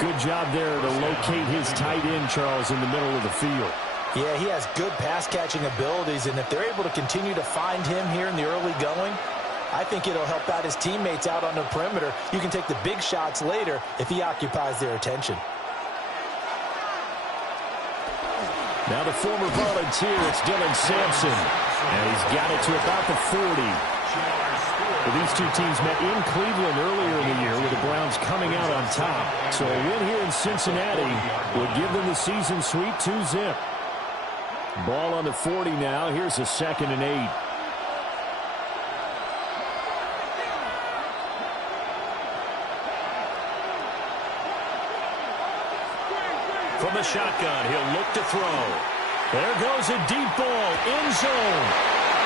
Good job there to locate his tight end, Charles, in the middle of the field. Yeah, he has good pass-catching abilities, and if they're able to continue to find him here in the early going, I think it'll help out his teammates out on the perimeter. You can take the big shots later if he occupies their attention. Now the former volunteer, it's Dylan Sampson. And he's got it to about the 40. Well, these two teams met in Cleveland earlier in the year with the Browns coming out on top. So a win here in Cincinnati would give them the season sweep 2-zip. Ball on the 40 now. Here's a 2nd and 8. From the shotgun, he'll look to throw. There goes a deep ball, end zone.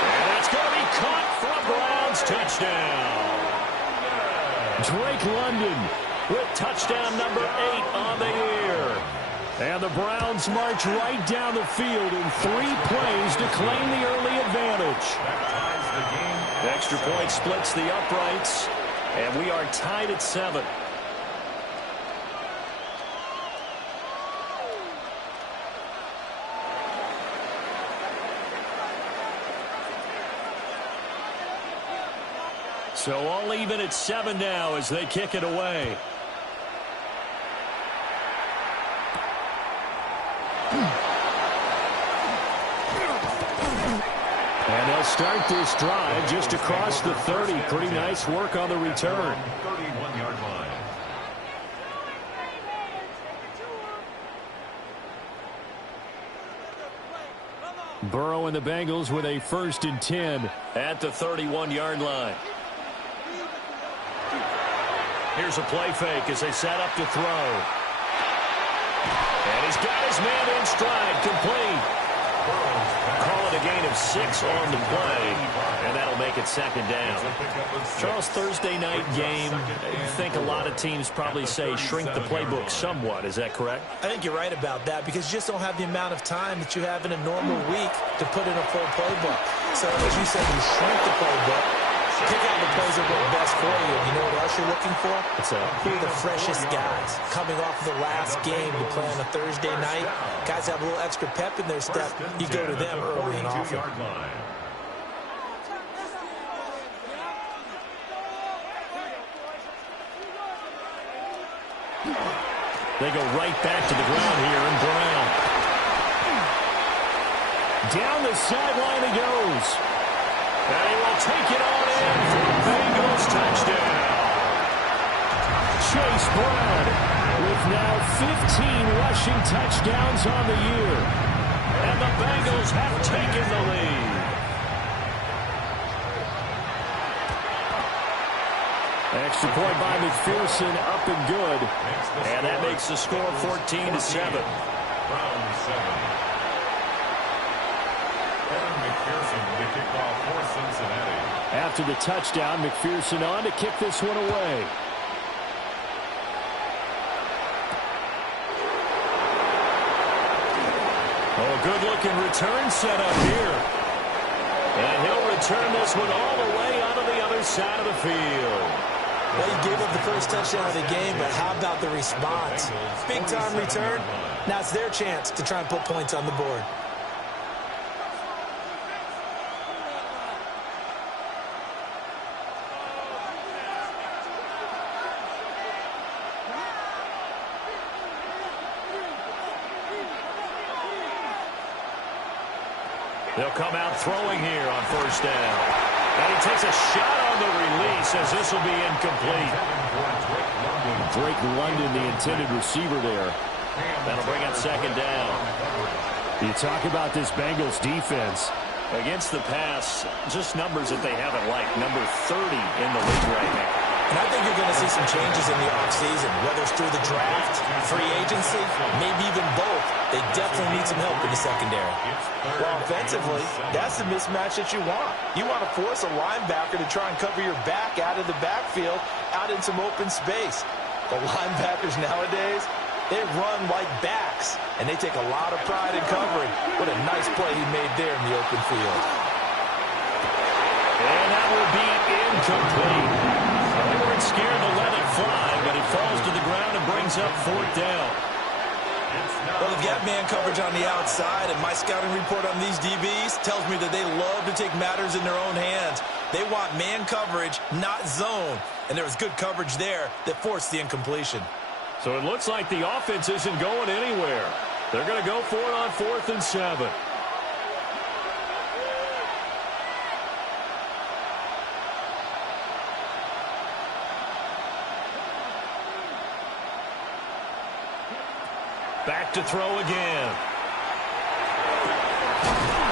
And that's going to be caught for a Browns touchdown. Drake London with touchdown number 8 on the year. And the Browns march right down the field in 3 plays to claim the early advantage. Extra point splits the uprights, and we are tied at 7. So all even at 7 now as they kick it away. And they'll start this drive just across the 30. Pretty nice work on the return. 31-yard line. Burrow and the Bengals with a 1st and 10 at the 31-yard line. Here's a play fake as they set up to throw. And he's got his man in stride, complete. Call it a gain of 6 on the play, and that'll make it 2nd down. Charles, Thursday night game, I think a lot of teams probably say shrink the playbook somewhat. Is that correct? I think you're right about that because you just don't have the amount of time that you have in a normal week to put in a full playbook. So as you said, you shrink the playbook. Pick out the plays that work best for you. And you know what else you're looking for? Who are the freshest guys coming off of the last game to play on a Thursday night? Guys have a little extra pep in their step. You go to them early and often. They go right back to the ground here, and Brown. Down the sideline he goes. And he will take it on in for the Bengals touchdown. Chase Brown with now 15 rushing touchdowns on the year. And the Bengals have taken the lead. Extra point by McPherson, up and good. And that makes the score 14-7. Browns 7. McPherson with the kickoff for Cincinnati. After the touchdown, McPherson on to kick this one away. Oh, good-looking return set up here. And he'll return this one all the way onto the other side of the field. Well, he gave up the first touchdown of the game, but how about the response? Big-time return. Now it's their chance to try and put points on the board. They'll come out throwing here on 1st down. And he takes a shot on the release as this will be incomplete. Drake London, the intended receiver there. That'll bring up 2nd down. You talk about this Bengals defense. Against the pass, just numbers that they haven't liked. Number 30 in the league right now. And I think you're going to see some changes in the offseason, whether it's through the draft, free agency, maybe even both. They definitely need some help in the secondary. Well, offensively, that's the mismatch that you want. You want to force a linebacker to try and cover your back out of the backfield, out in some open space. The linebackers nowadays, they run like backs, and they take a lot of pride in covering. What a nice play he made there in the open field. And that will be incomplete. They weren't scared to let it fly, but it falls to the ground and brings up 4th down. Well, they've got man coverage on the outside, and my scouting report on these DBs tells me that they love to take matters in their own hands. They want man coverage, not zone. And there was good coverage there that forced the incompletion. So it looks like the offense isn't going anywhere. They're going to go for it on 4th and 7. Back to throw again.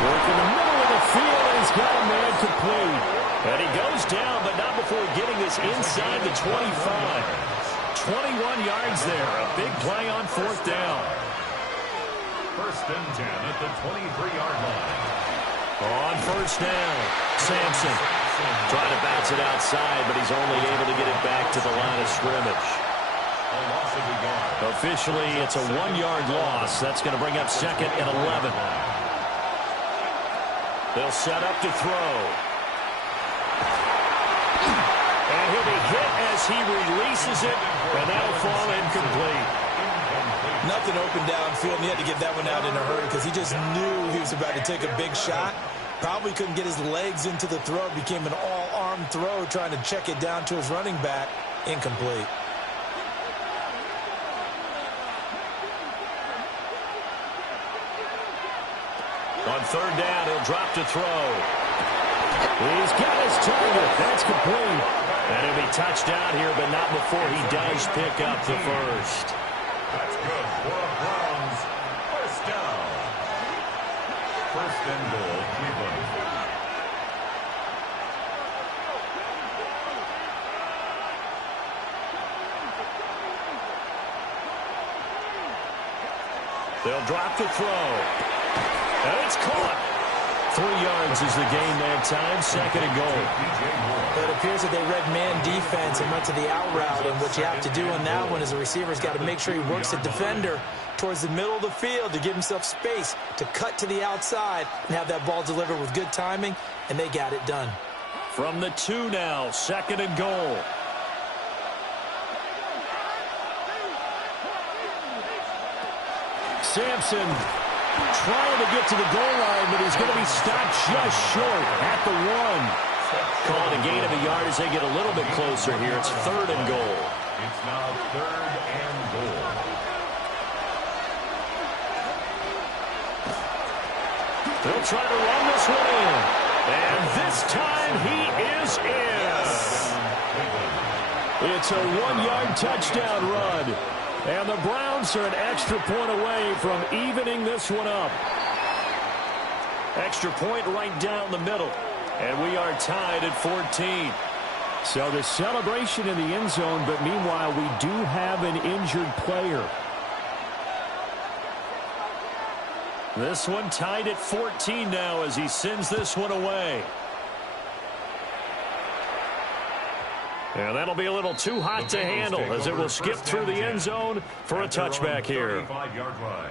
Work in the middle of the field, and he's got a man complete. And he goes down, but not before getting this inside the 25. 21 yards there. A big play on 4th down. 1st and 10 at the 23-yard line. On 1st down, Sampson trying to bounce it outside, but he's only able to get it back to the line of scrimmage. Officially, it's a 1-yard loss. That's going to bring up 2nd and 11. They'll set up to throw. And he'll be hit as he releases it, and that'll fall incomplete. Nothing open downfield, and he had to get that one out in a hurry because he just knew he was about to take a big shot. Probably couldn't get his legs into the throw. It became an all-arm throw trying to check it down to his running back. Incomplete. On 3rd down, he'll drop to throw. He's got his target. That's complete. And he'll be touched down here, but not before he does pick up the first. That's good for a Browns 1st down. 1st and goal, Cleveland. They'll drop to throw. And it's caught. 3 yards is the gain that time. 2nd and goal. But it appears that they read man defense and went to the out route. And what you have to do on that one is the receiver's got to make sure he works the defender towards the middle of the field to give himself space to cut to the outside and have that ball delivered with good timing. And they got it done. From the 2 now, 2nd and goal. Sampson trying to get to the goal line, but he's going to be stopped just short at the 1. Calling a gain of a yard as they get a little bit closer here. It's 3rd and goal. It's now 3rd and goal. They'll try to run this one in. And this time he is in. It's a 1-yard touchdown run. And the Browns are an extra point away from evening this one up. Extra point right down the middle. And we are tied at 14. So the celebration in the end zone, but meanwhile we do have an injured player. This one tied at 14 now as he sends this one away. And that'll be a little too hot to handle as it will skip through the end zone for a touchback here. 35-yard line.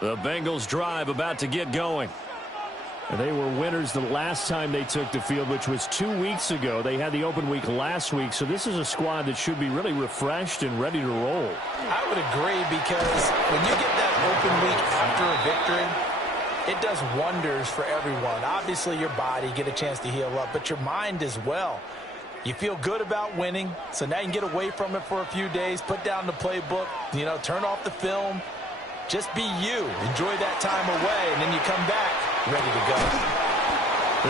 The Bengals drive about to get going. And they were winners the last time they took the field, which was 2 weeks ago. They had the open week last week, so this is a squad that should be really refreshed and ready to roll. I would agree because when you get that open week after a victory, it does wonders for everyone. Obviously, your body, get a chance to heal up, but your mind as well. You feel good about winning, so now you can get away from it for a few days, put down the playbook, turn off the film. Just be you. Enjoy that time away, and then you come back ready to go.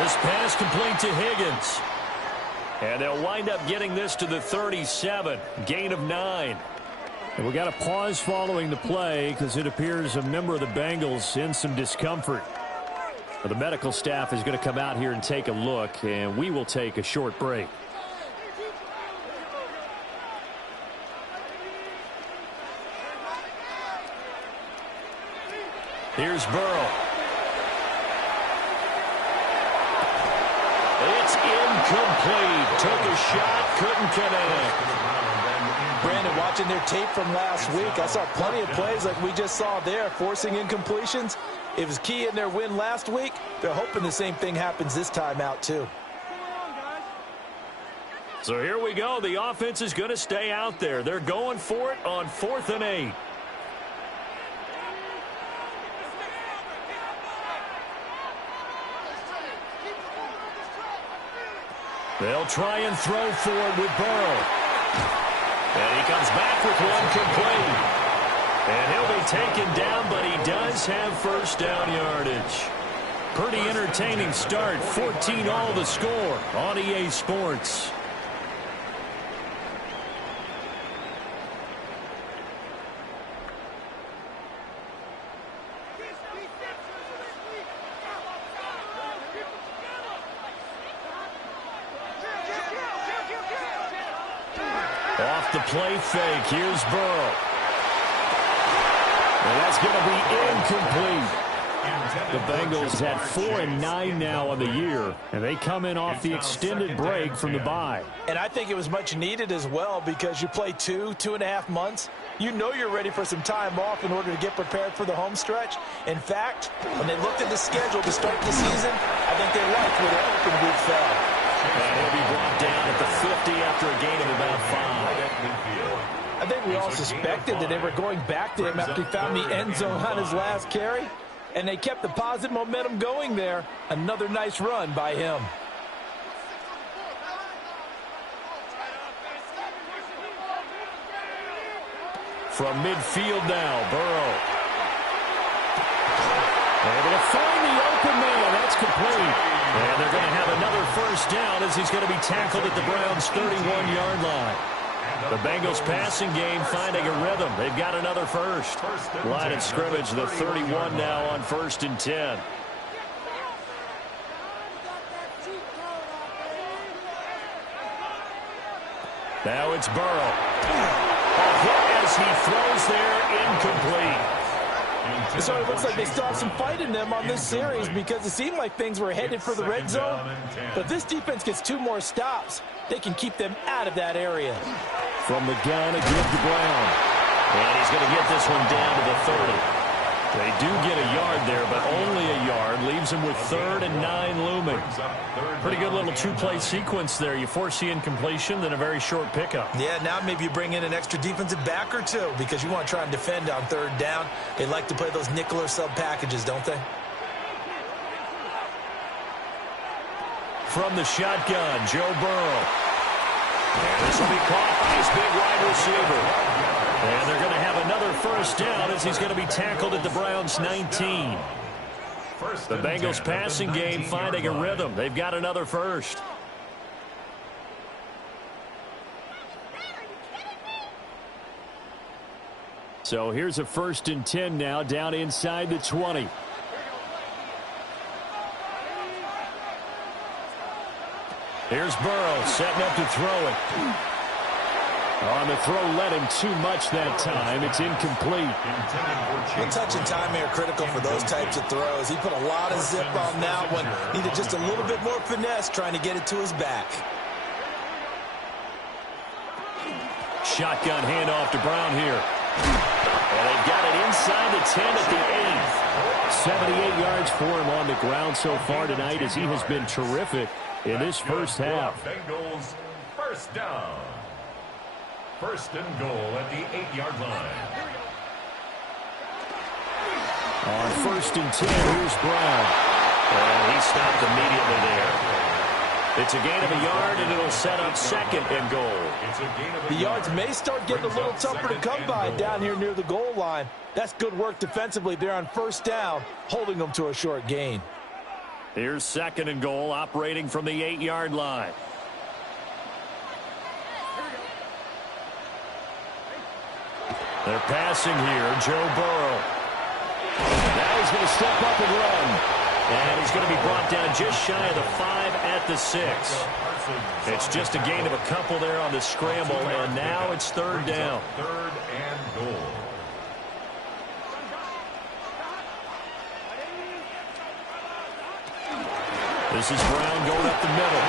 This pass complete to Higgins. And they'll wind up getting this to the 37. Gain of 9. And we got a pause following the play because it appears a member of the Bengals in some discomfort. But the medical staff is going to come out here and take a look, and we will take a short break. Here's Burrow. It's incomplete. Took a shot, couldn't connect. Brandon, watching their tape from last week, I saw plenty of plays like we just saw there, forcing incompletions. It was key in their win last week. They're hoping the same thing happens this time out, too. So here we go. The offense is going to stay out there. They're going for it on 4th and 8. They'll try and throw for it with Burrow. And he comes back with one complete. And he'll be taken down, but he does have first down yardage. Pretty entertaining start. 14 all the score on EA Sports. Off the play fake. Here's Burrow. And that's going to be incomplete. The Bengals had 4-9 now on the year, and they come in off the extended break from the bye. And I think it was much needed as well because you play 2.5 months. You know you're ready for some time off in order to get prepared for the home stretch. In fact, when they looked at the schedule to start the season, I think they liked where the open week fell. And he'll be brought down at the 50 after a gain of about 5. I think we all suspected that they were going back to him after he found the end zone on his last carry. And they kept the positive momentum going there. Another nice run by him. From midfield now, Burrow. Able to find the open man. That's complete. And they're going to have another first down as he's going to be tackled at the Browns' 31-yard line. The Bengals passing game finding a rhythm. They've got another first. Line of scrimmage, the 31 now on 1st and 10. Now it's Burrow. A hit as he throws there, incomplete. So it looks like they still have some fight in them on this series because it seemed like things were headed for the red zone. But this defense gets 2 more stops. They can keep them out of that area. From the gun, a give to Brown. And he's going to get this one down to the 30. They do get a yard there, but only a yard. Leaves them with 3rd and 9 looming. Pretty good little 2-play sequence there. You force the incompletion, then a very short pickup. Yeah, now maybe you bring in an extra defensive back or 2 because you want to try and defend on 3rd down. They like to play those nickel or sub packages, don't they? From the shotgun, Joe Burrow. And this will be caught by his big wide receiver. And they're going to have another first down as he's going to be tackled at the Browns' 19. The Bengals passing game finding a rhythm. They've got another first. So here's a 1st and 10 now down inside the 20. Here's Burrow setting up to throw it. On the throw, led him too much that time. It's incomplete. The touch and time are critical for those types of throws. He put a lot of zip on that one. Needed just a little bit more finesse trying to get it to his back. Shotgun handoff to Brown here. And they've got it inside the 10 at the 8. 78 yards for him on the ground so far tonight as he has been terrific in this first half. Bengals first down. 1st and goal at the 8-yard line. On 1st and 10, here's Brown. And he stopped immediately there. It's a gain of a yard, and it'll set up 2nd and goal. The yards may start getting a little tougher to come by down here near the goal line. That's good work defensively there on 1st down, holding them to a short gain. Here's 2nd and goal, operating from the 8-yard line. They're passing here, Joe Burrow. Now he's going to step up and run. And he's going to be brought down just shy of the 5 at the 6. It's just a gain of a couple there on the scramble, and now it's 3rd down. 3rd and goal. This is Brown going up the middle.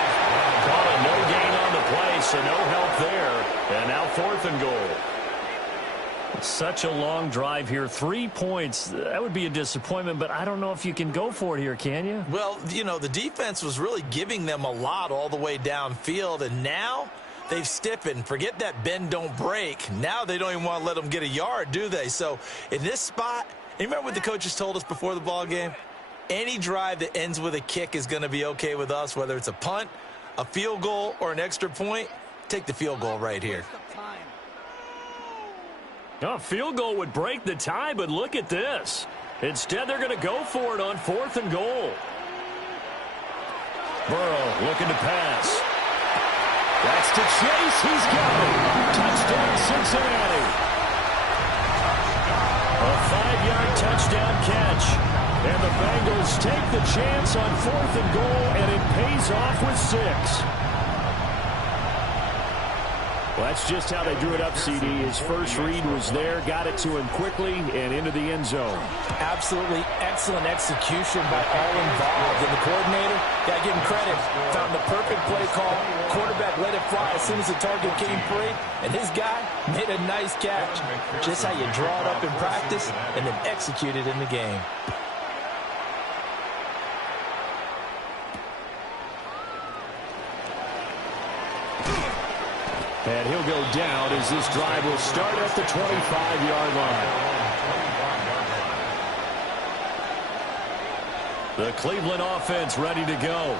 Caught a no gain on the play, so no help there. And now 4th and goal. Such a long drive here. 3 points. That would be a disappointment, but I don't know if you can go for it here, can you? Well, you know, the defense was really giving them a lot all the way downfield, and now they've stiffened. Forget that bend, don't break. Now they don't even want to let them get a yard, do they? So in this spot, you remember what the coaches told us before the ball game? Any drive that ends with a kick is going to be okay with us, whether it's a punt, a field goal, or an extra point. Take the field goal right here. A field goal would break the tie, but look at this. Instead, they're going to go for it on 4th and goal. Burrow looking to pass. That's to Chase. He's got it. Touchdown, Cincinnati. A 5-yard touchdown catch. And the Bengals take the chance on 4th and goal, and it pays off with 6. Well, that's just how they drew it up, CD. His first read was there, got it to him quickly, and into the end zone. Absolutely excellent execution by all involved. And the coordinator, got to give him credit, found the perfect play call. Quarterback let it fly as soon as the target came free, and his guy made a nice catch. Just how you draw it up in practice and then execute it in the game. And he'll go down as this drive will start at the 25-yard line. The Cleveland offense ready to go.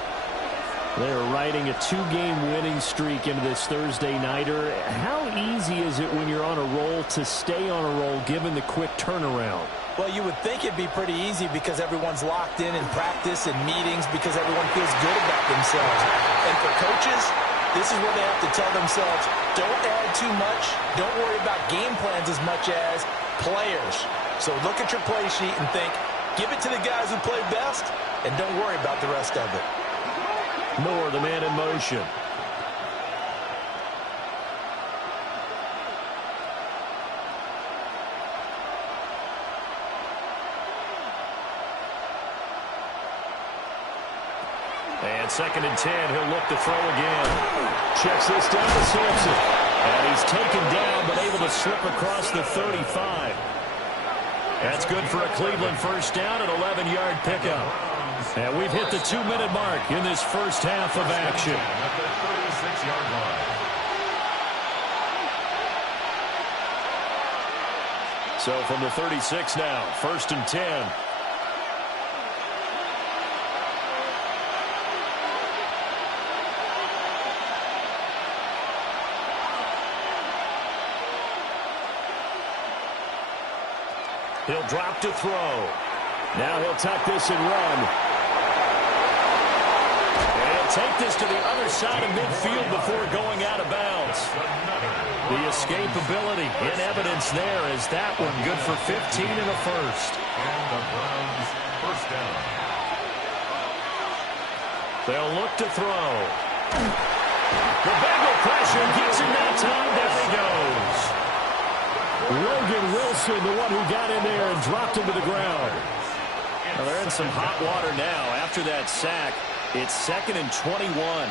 They're riding a 2-game winning streak into this Thursday nighter. How easy is it when you're on a roll to stay on a roll given the quick turnaround? Well, you would think it'd be pretty easy because everyone's locked in practice and meetings because everyone feels good about themselves. And for coaches, this is where they have to tell themselves, don't add too much. Don't worry about game plans as much as players. So look at your play sheet and think, give it to the guys who play best, and don't worry about the rest of it. Moore, the man in motion. And 2nd and 10, he'll look to throw again. Checks this down to Sampson. And he's taken down, but able to slip across the 35. That's good for a Cleveland first down, an 11-yard pickup. And we've hit the 2-minute mark in this first half of action. At the 36-yard line. So from the 36 now, 1st and 10. He'll drop to throw. Now he'll tuck this and run. And he'll take this to the other side of midfield before going out of bounds. The escapability in evidence there as that one good for 15 and a first. And the Browns first down. They'll look to throw. The Bengal pressure gets him that time. There he goes. Logan Wilson, the one who got in there and dropped him to the ground. Well, they're in some hot water now. After that sack, it's 2nd and 21.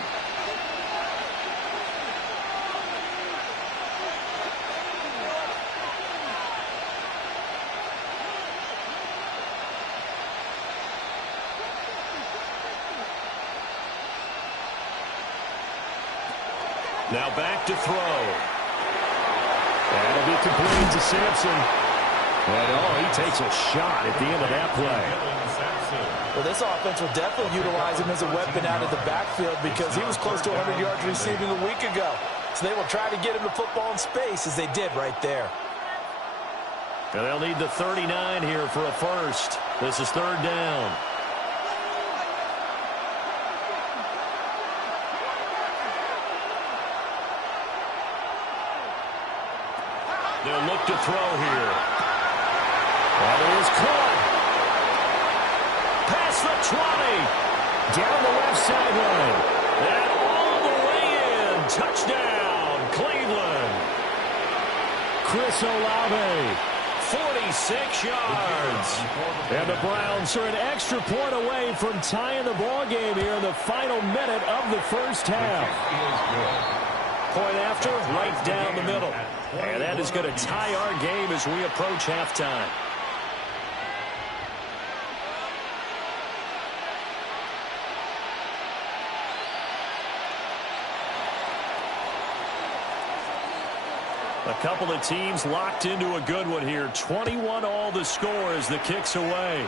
Now back to throw. That'll be complete to Sampson. And, he takes a shot at the end of that play. Well, this offense will definitely utilize him as a weapon out of the backfield because he was close to 100 yards receiving a week ago. So they will try to get him the football in space as they did right there. And they'll need the 39 here for a first. This is 3rd down. They'll look to throw here. That is caught. Past the 20. Down the left sideline. And all the way in. Touchdown, Cleveland. Chris Olave, 46 yards. And the Browns are an extra point away from tying the ball game here in the final minute of the first half. Point after, right down the middle. And that is going to tie our game as we approach halftime. A couple of teams locked into a good one here. 21-all the score as the kick's away.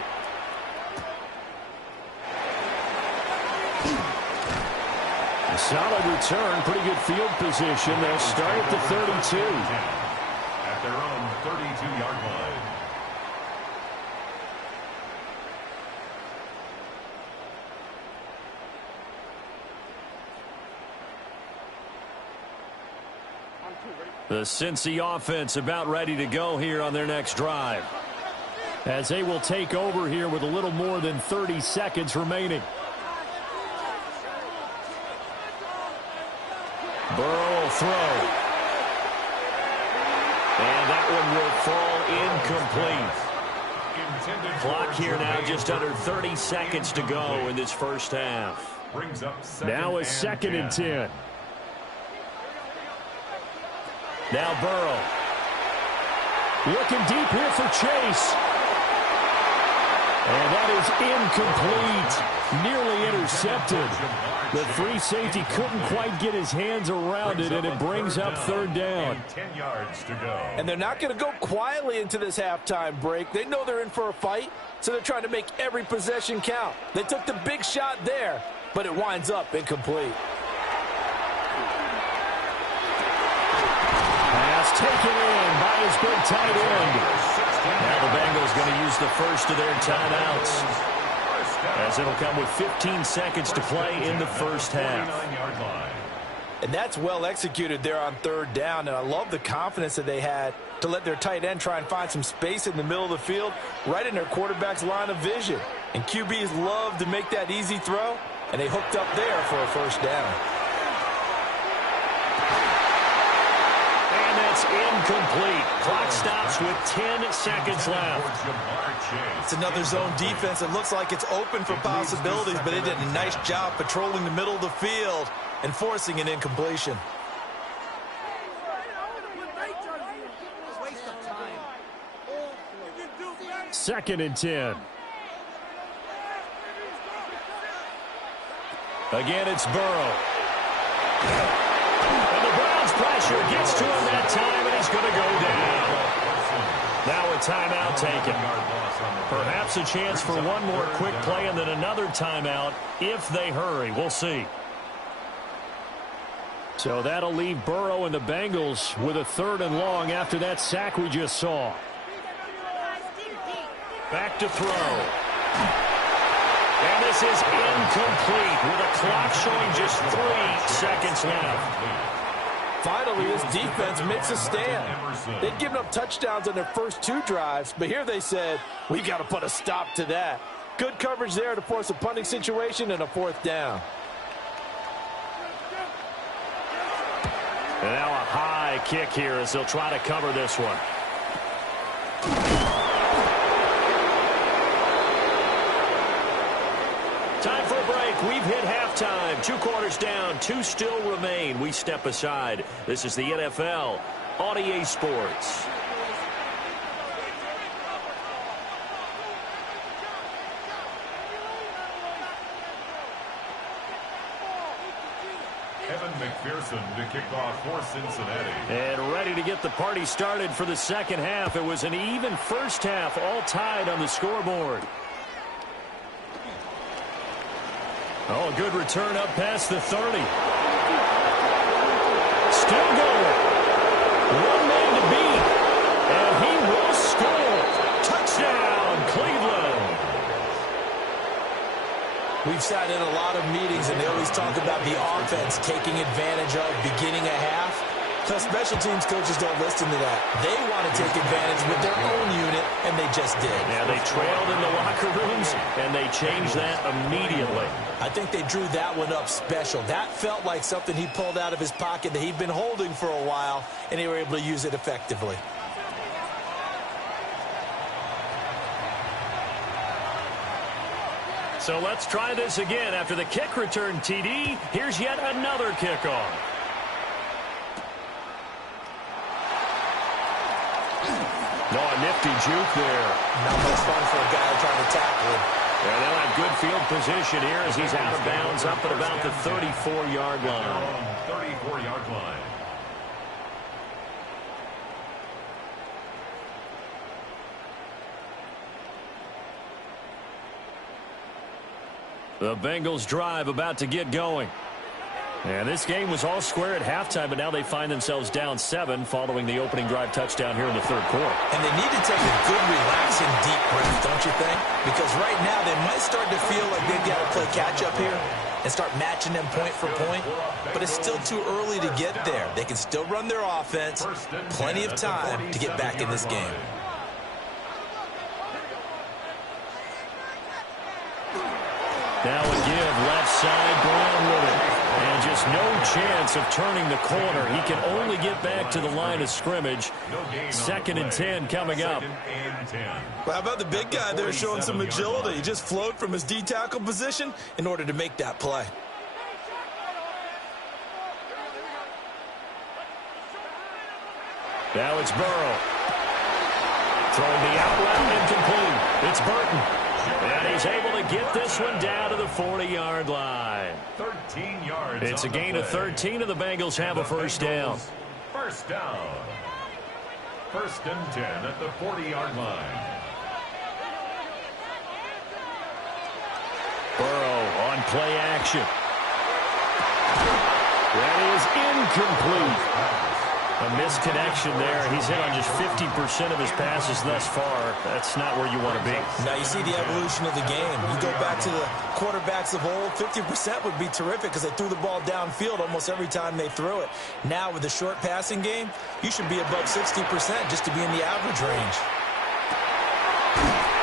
A solid return, pretty good field position. They'll start at the 32. At their own 32-yard line. The Cincy offense about ready to go here on their next drive, as they will take over here with a little more than 30 seconds remaining. Burrow will throw. And that one will fall incomplete. Clock here now just under 30 seconds to go in this first half. Brings up now a second and 10. Now Burrow. Looking deep here for Chase. And that is incomplete. Nearly intercepted. The free safety couldn't quite get his hands around it, and it brings up third down. 10 yards to go. And they're not going to go quietly into this halftime break. They know they're in for a fight, so they're trying to make every possession count. They took the big shot there, but it winds up incomplete. Taken in by his big tight end. Now the Bengals going to use the first of their timeouts, as it'll come with 15 seconds to play in the first half. And that's well executed there on third down, and I love the confidence that they had to let their tight end try and find some space in the middle of the field, right in their quarterback's line of vision. And QBs love to make that easy throw, and they hooked up there for a first down. Incomplete. Clock stops with 10 seconds left. It's another zone defense. It looks like it's open for possibilities, but they did a nice job patrolling the middle of the field and forcing an incompletion. Second and 10. Again, it's Burrow. And the Browns pressure gets to him that time, and he's going to go down. Now a timeout taken. Perhaps a chance for one more quick play and then another timeout if they hurry. We'll see. So that'll leave Burrow and the Bengals with a third and long after that sack we just saw. Back to throw. And this is incomplete with a clock showing just 3 seconds left. Finally, this defense makes a stand. They'd given up touchdowns on their first 2 drives, but here they said, we got to put a stop to that. Good coverage there to force a punting situation and a 4th down. And now a high kick here as they'll try to cover this one. Time for a break. We've hit halftime. 2 quarters down. 2 still remain. We step aside. This is the NFL on EA Sports. Evan McPherson to kick off for Cincinnati. And ready to get the party started for the second half. It was an even first half, all tied on the scoreboard. Oh, a good return up past the 30. Still going. One man to beat. And he will score. Touchdown, Cleveland. We've sat in a lot of meetings, and they always talk about the offense taking advantage of beginning a half. So special teams coaches don't listen to that. They want to take advantage with their own unit, and they just did. Yeah, they trailed in the locker rooms, and they changed that immediately. I think they drew that one up special. That felt like something he pulled out of his pocket that he'd been holding for a while, and they were able to use it effectively. So let's try this again. After the kick return, TD, here's yet another kickoff. No, a nifty juke there. Not much fun for a guy trying to tackle him. Yeah, they'll have good field position here as he's out of bounds up at about the 34-yard line. 34-yard line. The Bengals drive about to get going. And this game was all square at halftime, but now they find themselves down 7 following the opening drive touchdown here in the third quarter. And they need to take a good, relaxing, deep breath, don't you think? Because right now they might start to feel like they've got to play catch-up here and start matching them point for point. But it's still too early to get there. They can still run their offense. Plenty of time to get back in this game. Now a give, left side, Brown with it. And just no chance of turning the corner. He can only get back to the line of scrimmage. 2nd and 10 coming up. Well, how about the big guy there showing some agility? He just flowed from his D-tackle position in order to make that play. Now it's Burrow. Throwing the out route, incomplete. It's Burton. And he's able to get this one down to the 40-yard line. 13 yards. It's a gain of 13, and the Bengals have a first down. First down. 1st and 10 at the 40-yard line. Burrow on play action. That is incomplete. A misconnection there. He's hit on just 50% of his passes thus far. That's not where you want to be. Now you see the evolution of the game. You go back to the quarterbacks of old, 50% would be terrific because they threw the ball downfield almost every time they threw it. Now with the short passing game, you should be above 60% just to be in the average range.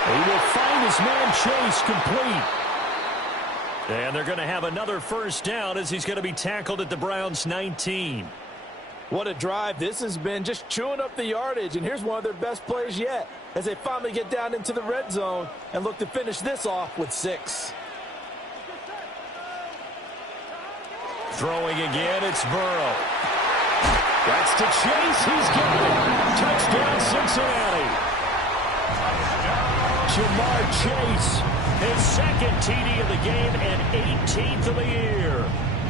He will find his man Chase complete. And they're going to have another first down as he's going to be tackled at the Browns' 19. What a drive this has been, just chewing up the yardage. And here's one of their best plays yet as they finally get down into the red zone and look to finish this off with 6. Throwing again, it's Burrow. That's to Chase. He's got it. Touchdown, Cincinnati. Jamar Chase, his 2nd TD of the game and 18th of the year.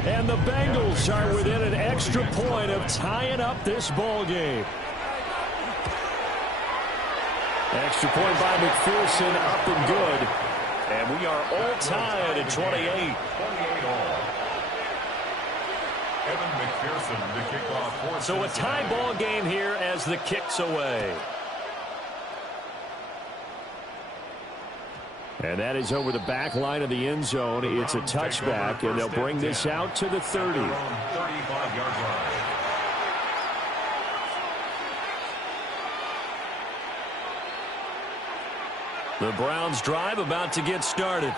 And the Bengals are within an extra point of tying up this ball game. Extra point by McPherson, up and good. And we are all tied at 28. 28 all. Evan McPherson to kick off for So a tie ball game here as the kick's away. And that is over the back line of the end zone. It's a touchback, and they'll bring this out to the 30. 35-yard line. The Browns drive about to get started.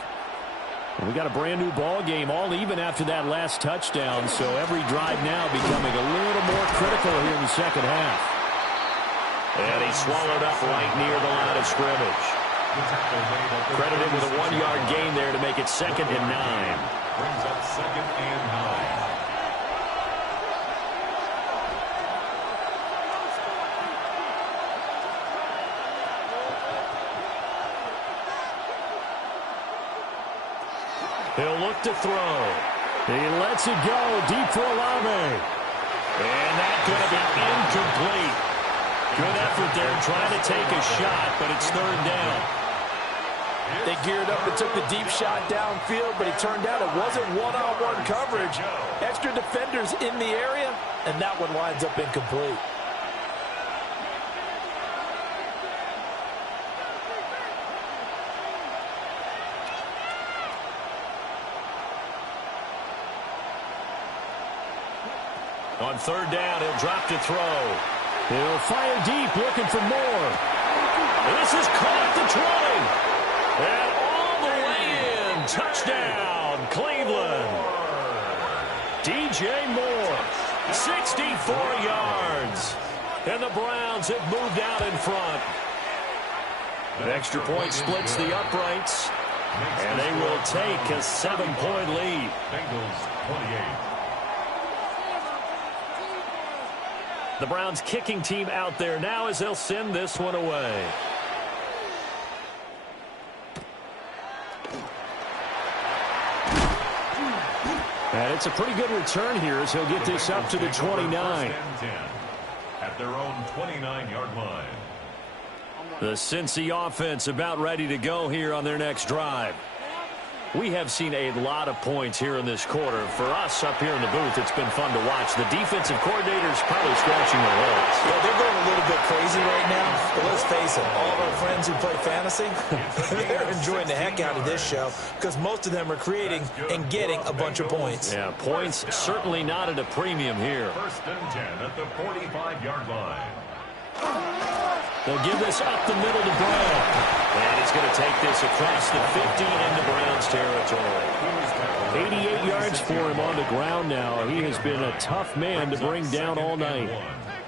We got a brand new ball game, all even after that last touchdown, so every drive now becoming a little more critical here in the second half. And he swallowed up right near the line of scrimmage. Credited with a 1-yard gain there to make it 2nd and 9. Brings up 2nd and 9. He'll look to throw. He lets it go deep for Olave. And that's going to be incomplete. Good effort there trying to take a shot, but it's 3rd down. They geared up and took the deep shot downfield, but it turned out it wasn't one-on-one coverage. Extra defenders in the area, and that one winds up incomplete. On 3rd down, he'll drop to throw. He'll fire deep, looking for more. This is caught at the 20. And all the way in. Touchdown, Cleveland. DJ Moore, 64 yards. And the Browns have moved out in front. An extra point splits the uprights. And they will take a 7-point lead. Bengals 28. The Browns kicking team out there now as they'll send this one away. And it's a pretty good return here as he'll get this up to the 29. At their own 29-yard line. The Cincy offense about ready to go here on their next drive. We have seen a lot of points here in this quarter. For us up here in the booth, it's been fun to watch. The defensive coordinator's probably scratching their heads. Yeah, they're going a little bit crazy right now. But let's face it, all of our friends who play fantasy, they're enjoying the heck out of this show because most of them are creating and getting a bunch of points. Yeah, points certainly not at a premium here. First and 10 at the 45-yard line. They'll give this up the middle to Brown. And he's going to take this across the 50 into Browns territory. 88 yards for him on the ground now. He has been a tough man to bring down all night.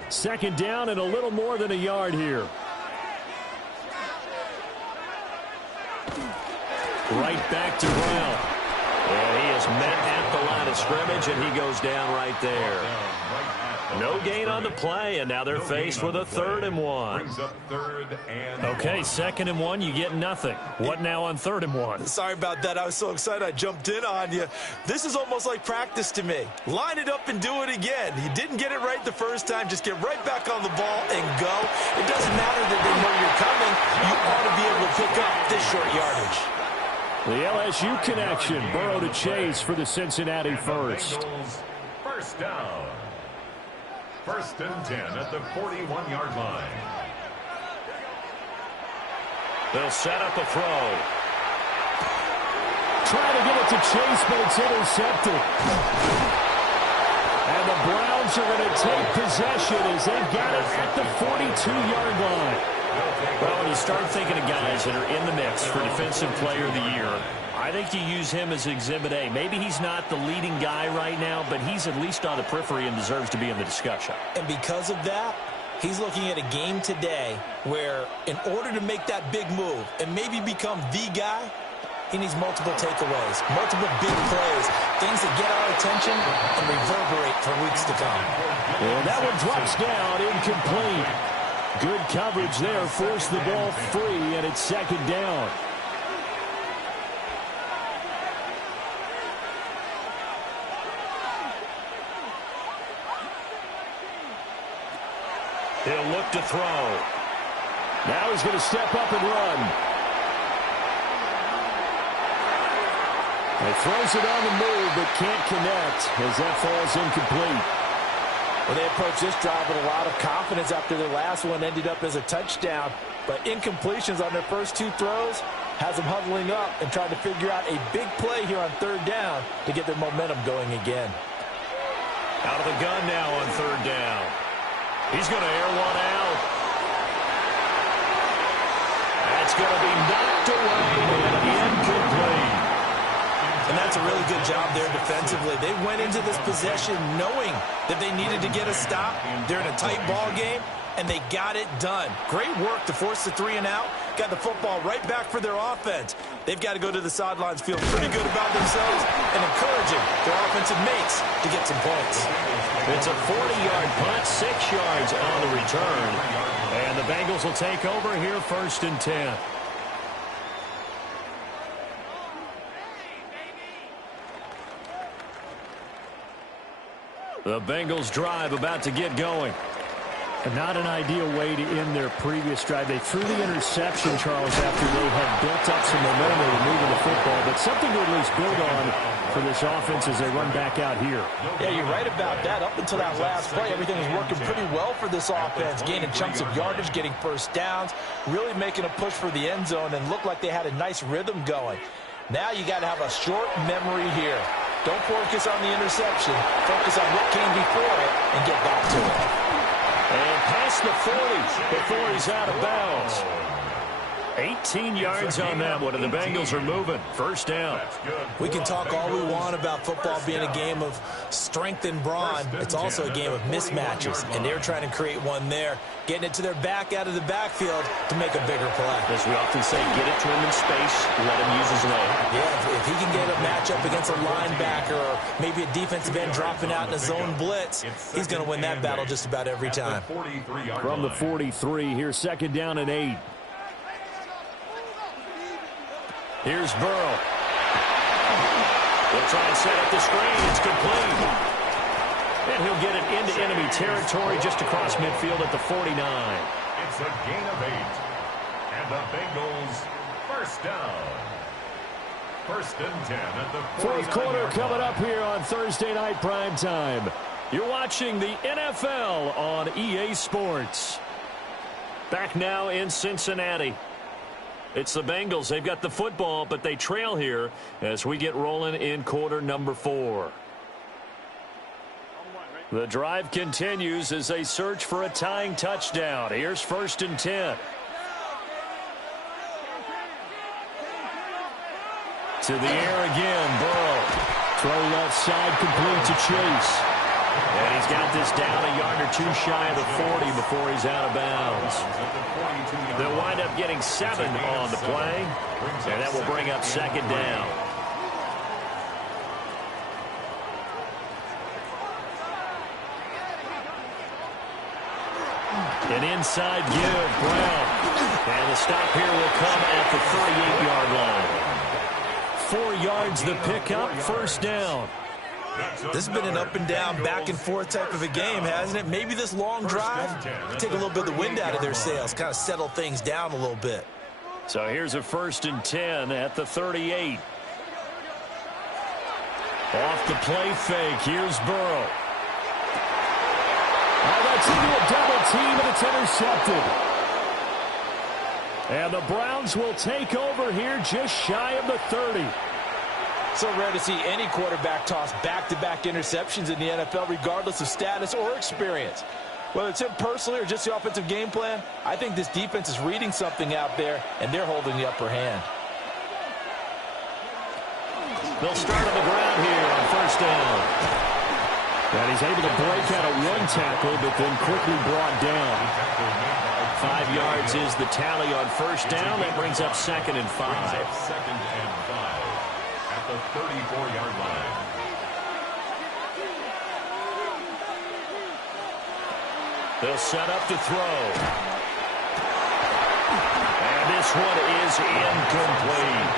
Second down and a little more than a yard here. Right back to Brown. And he is met at the line of scrimmage, and he goes down right there. No gain on the play, and now they're faced with a 3rd and 1. Okay, 2nd and 1, you get nothing. What now on 3rd and 1? Sorry about that. I was so excited I jumped in on you. This is almost like practice to me. Line it up and do it again. You didn't get it right the first time. Just get right back on the ball and go. It doesn't matter that they know you're coming. You ought to be able to pick up this short yardage. The LSU connection. Burrow to Chase for the Cincinnati first. First down. First and 10 at the 41-yard line. They'll set up a throw. Trying to get it to Chase, but it's intercepted. And the Browns are going to take possession as they've got it at the 42-yard line. Well, when you start thinking of guys that are in the mix for Defensive Player of the Year, I think you use him as Exhibit A. Maybe he's not the leading guy right now, but he's at least on the periphery and deserves to be in the discussion. And because of that, he's looking at a game today where in order to make that big move and maybe become the guy, he needs multiple takeaways, multiple big plays, things that get our attention and reverberate for weeks to come. And that one drops down, incomplete. Good coverage there, forced the ball free, and it's 2nd down. He'll look to throw. Now he's going to step up and run. He throws it on the move, but can't connect as that falls incomplete. Well, they approached this drive with a lot of confidence after their last one ended up as a touchdown. But incompletions on their first 2 throws has them huddling up and trying to figure out a big play here on 3rd down to get their momentum going again. Out of the gun now on 3rd down. He's going to air one out. That's going to be knocked away and incomplete. And that's a really good job there defensively. They went into this possession knowing that they needed to get a stop. They're in a tight ball game, and they got it done. Great work to force the 3 and out. Got the football right back for their offense. They've got to go to the sidelines, feel pretty good about themselves, and encouraging their offensive mates to get some points. It's a 40-yard punt, 6 yards on the return. And the Bengals will take over here 1st and 10. The Bengals drive about to get going. Not an ideal way to end their previous drive. They threw the interception, Charles, after they had built up some momentum and moving the football, but something to at least build on for this offense as they run back out here. Yeah, you're right about that. Up until that last play, everything was working pretty well for this offense, gaining chunks of yardage, getting first downs, really making a push for the end zone, and looked like they had a nice rhythm going. Now you got to have a short memory here. Don't focus on the interception. Focus on what came before it and get back to it. And past the 40 before he's out of bounds. 18 yards on that one, and the Bengals are moving. First down. We can talk all we want about football being a game of strength and brawn. It's also a game of mismatches, and they're trying to create one there, getting it to their back out of the backfield to make a bigger play. As we often say, get it to him in space, let him use his leg. Yeah, if he can get a matchup against a linebacker or maybe a defensive end dropping out in a zone blitz, he's going to win that battle just about every time. From the 43, here's 2nd down and 8. Here's Burrow. He'll try and set up the screen. It's complete. And he'll get it into enemy territory just across midfield at the 49. It's a gain of 8. And the Bengals first down. First and 10 at the Fourth quarter 49-yard coming line. up here on Thursday Night Primetime. You're watching the NFL on EA Sports. Back now in Cincinnati. It's the Bengals. They've got the football, but they trail here as we get rolling in quarter number 4. The drive continues as they search for a tying touchdown. Here's first and 10. To the air again, Burrow. Throw left side, complete to Chase. And he's got this down a yard or two shy of the 40 before he's out of bounds. They'll wind up getting 7 on the play, and that will bring up second down. An inside give, Brown. And the stop here will come at the 38-yard line. 4 yards the pickup, first down. This has been an up and down, back and forth type of a game, hasn't it? Maybe this long drive take a little bit of the wind out of their sails, kind of settle things down a little bit. So here's a first and 10 at the 38. Off the play fake, here's Burrow. Oh, that's into a double team, and it's intercepted. And the Browns will take over here just shy of the 30. So rare to see any quarterback toss back-to-back interceptions in the NFL, regardless of status or experience. Whether it's him personally or just the offensive game plan, I think this defense is reading something out there, and they're holding the upper hand. They'll start on the ground here on first down. And he's able to break out of one tackle, but then quickly brought down. 5 yards is the tally on first down. That brings up second and 5. Second and 5 at the 34-yard line. They'll set up to throw. And this one is incomplete.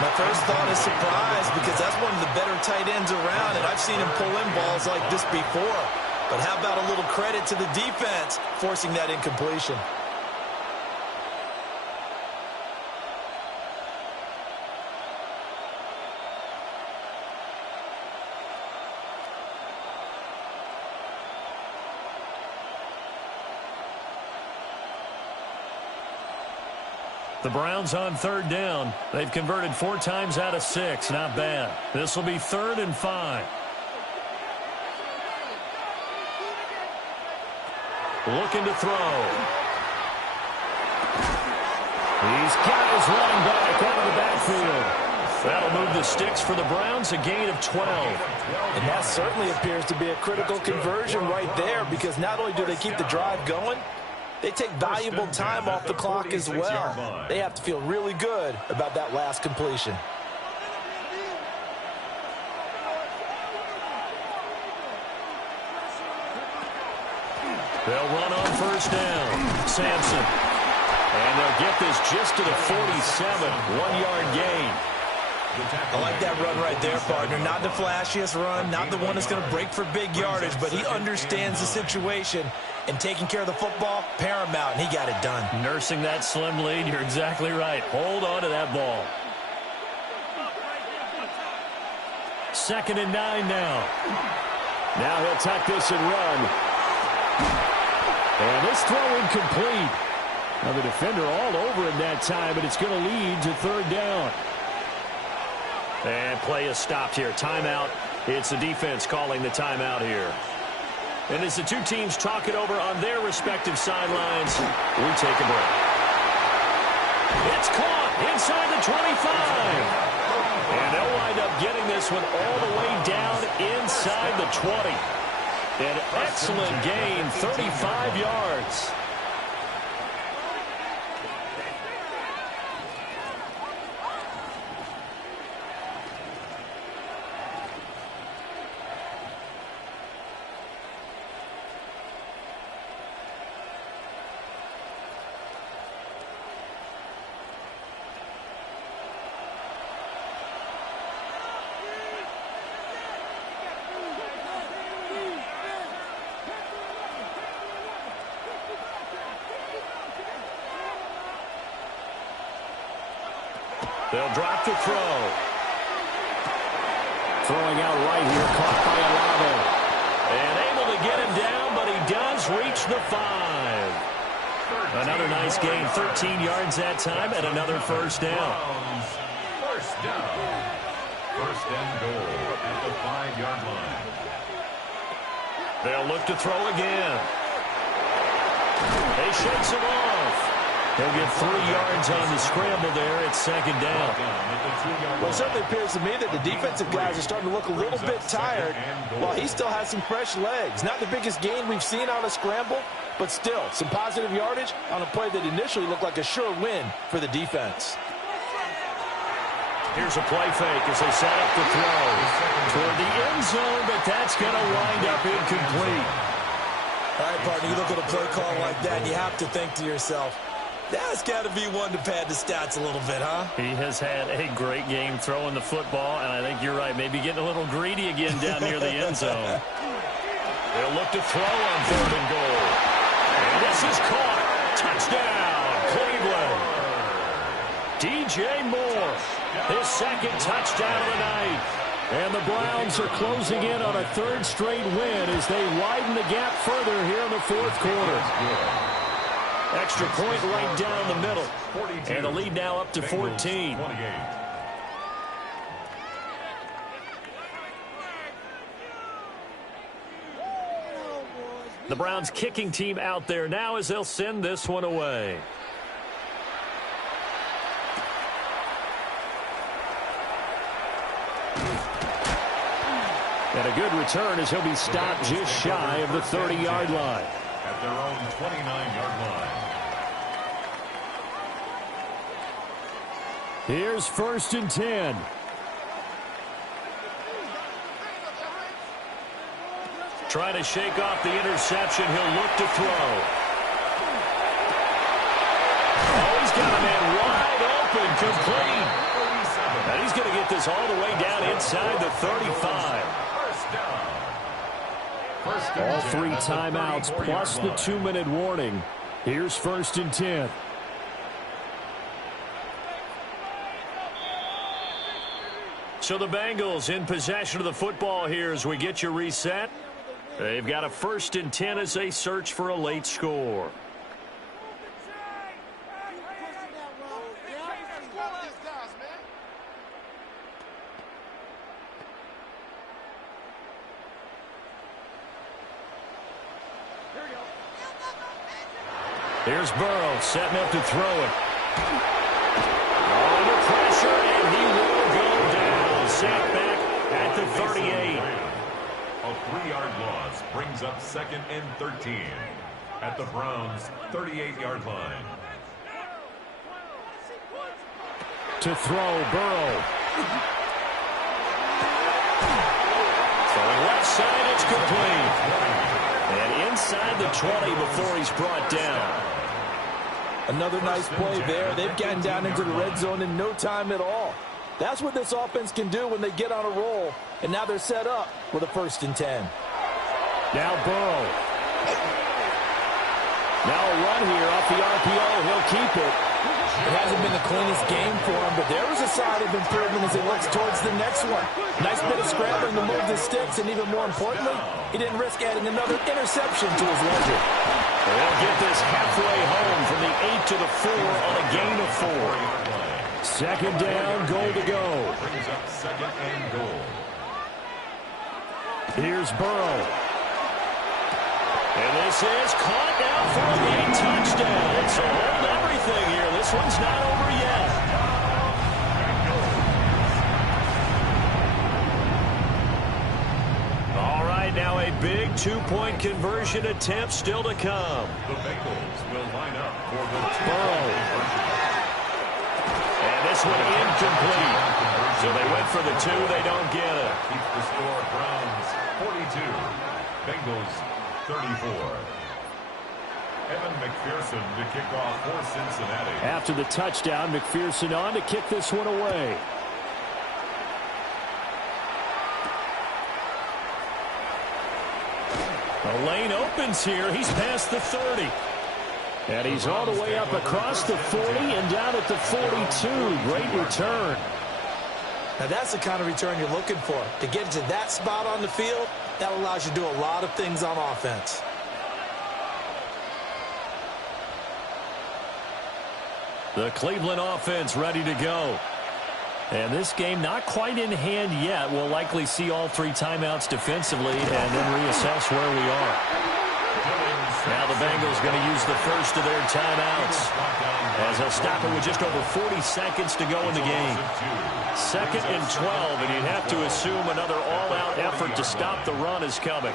My first thought is surprise, because that's one of the better tight ends around, and I've seen him pull in balls like this before. But how about a little credit to the defense forcing that incompletion? The Browns on third down. They've converted 4 times out of 6. Not bad. This will be 3rd and 5. Looking to throw. He's got his running back out of the backfield. That'll move the sticks for the Browns, a gain of 12. And that certainly appears to be a critical conversion right there, because not only do they keep the drive going, they take valuable time off the clock as well. They have to feel really good about that last completion. They'll run on first down. Sampson. And they'll get this just to the 47. 1-yard gain. I like that run right there, partner. Not the flashiest run, not the one that's going to break for big yardage, but he understands the situation, and taking care of the football, paramount, and he got it done. Nursing that slim lead, you're exactly right. Hold on to that ball. 2nd and 9 now. Now he'll tuck this and run. And this throw incomplete. Now the defender all over him that time, but it's going to lead to 3rd down. And play is stopped here. Timeout. It's the defense calling the timeout here. And as the two teams talk it over on their respective sidelines, we take a break. It's caught inside the 25. And they'll wind up getting this one all the way down inside the 20. An excellent gain, 35 yards. They'll drop the throw. Throwing out right here, caught by Olave. And able to get him down, but he does reach the 5. Another nice gain, 13 yards that time, and another first down. First down. First and goal at the 5-yard line. They'll look to throw again. He shakes him off. He'll get 3 yards on the scramble there at second down. Well, it certainly appears to me that the defensive guys are starting to look a little bit tired while he still has some fresh legs. Not the biggest gain we've seen on a scramble, but still some positive yardage on a play that initially looked like a sure win for the defense. Here's a play fake as they set up the throw toward the end zone, but that's going to wind up incomplete. All right, partner, you look at a play call like that, and you have to think to yourself, that's got to be one to pad the stats a little bit, huh? He has had a great game throwing the football, and I think you're right, maybe getting a little greedy again down near the end zone. They'll look to throw on 3rd and goal. And this is caught. Touchdown, Cleveland. DJ Moore, his second touchdown of the night. And the Browns are closing in on a 3rd straight win as they widen the gap further here in the 4th quarter. Extra point right down the middle. And the lead now up to 14. The Browns kicking team out there now as they'll send this one away. And a good return as he'll be stopped just shy of the 30-yard line. At their own 29-yard line. Here's 1st and 10. Trying to shake off the interception. He'll look to throw. Oh, he's got a man wide open, complete. And he's going to get this all the way down inside the 35. All 3 timeouts plus the 2-minute warning. Here's 1st and 10. So the Bengals in possession of the football here as we get you reset. They've got a 1st and 10 as they search for a late score. Here's Burrow setting up to throw it. Under pressure, and he will go down. Sacked back at the 38. A 3-yard loss brings up 2nd and 13 at the Browns' 38-yard line. To throw, Burrow. From the left side, it's complete. And inside the 20 before he's brought down. Another nice play there. They've gotten down into the red zone in no time at all. That's what this offense can do when they get on a roll. And now they're set up with a 1st and 10. Now Burrow. Now a run here off the RPO. He'll keep it. It hasn't been the cleanest game for him, but there was a sign of improvement as he looks towards the next one. Nice bit of scrambling to move the sticks, and even more importantly, he didn't risk adding another interception to his ledger. They'll get this halfway home from the 8 to the 4 on a gain of 4. 2nd down, goal to go. Brings up 2nd and goal. Here's Burrow. And this is caught now for a late touchdown. So hold everything here. This one's not over yet. All right, now a big 2-point conversion attempt still to come. The Bengals will line up for the Burrow. And this one incomplete. So they went for the 2. They don't get it. Keeps the score Browns 42. Bengals 34. Evan McPherson to kick off for Cincinnati. After the touchdown, McPherson on to kick this one away. The lane opens here. He's past the 30. And he's all the way up across the 40 and down at the 42. Great return. Now that's the kind of return you're looking for. To get to that spot on the field, that allows you to do a lot of things on offense. The Cleveland offense ready to go. And this game not quite in hand yet. We'll likely see all 3 timeouts defensively and then reassess where we are. Now the Bengals going to use the first of their timeouts as they'll stop it with just over 40 seconds to go in the game. 2nd and 12, and you'd have to assume another all-out effort to stop the run is coming.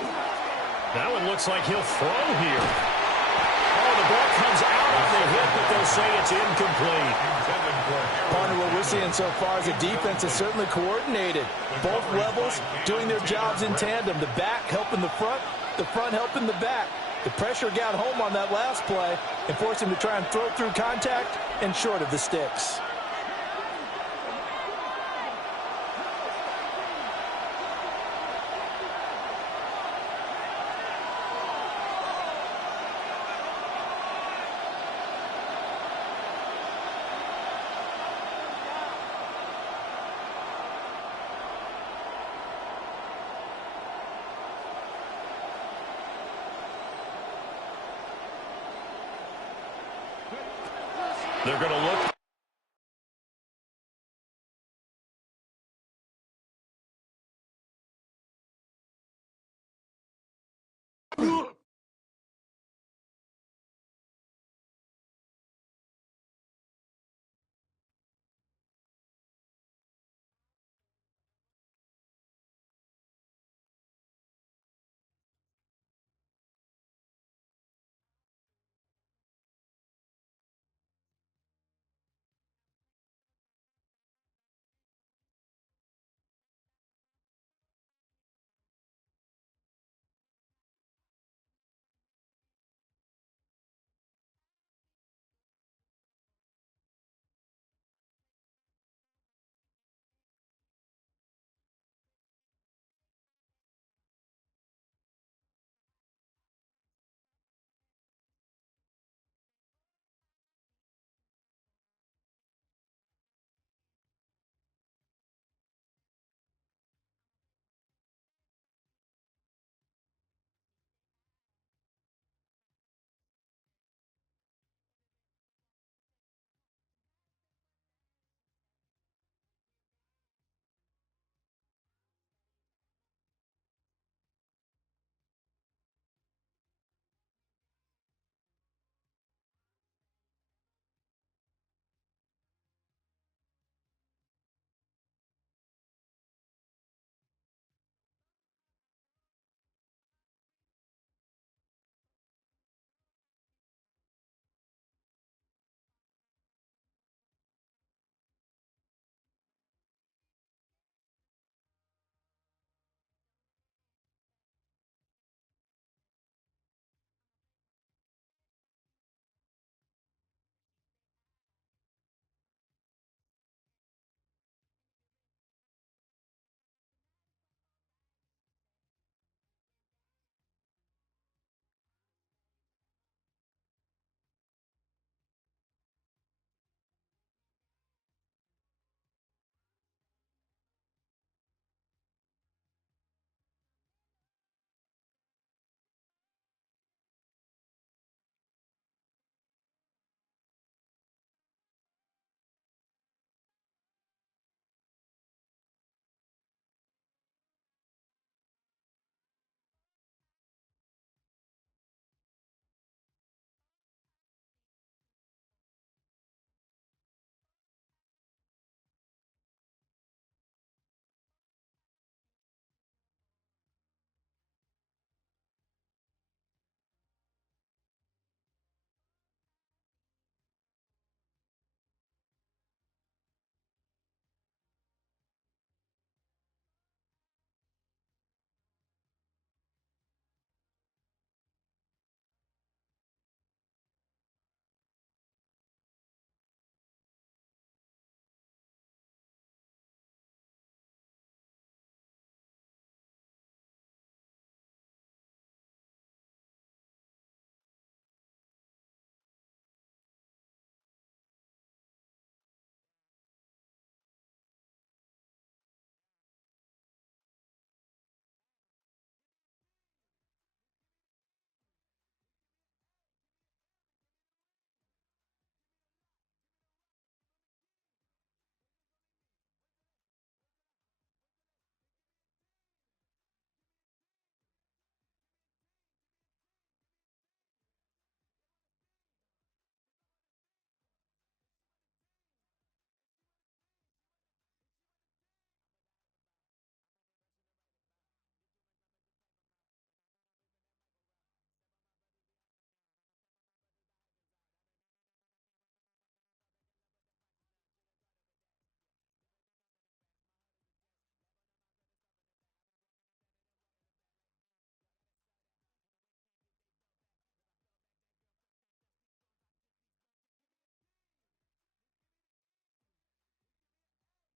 That one looks like he'll throw here. Oh, the ball comes out on the hit, but they'll say it's incomplete. Partner, what we're seeing so far is the defense is certainly coordinated. Both levels doing their jobs in tandem. The back helping the front helping the back. The pressure got home on that last play and forced him to try and throw through contact and short of the sticks. They're going to look.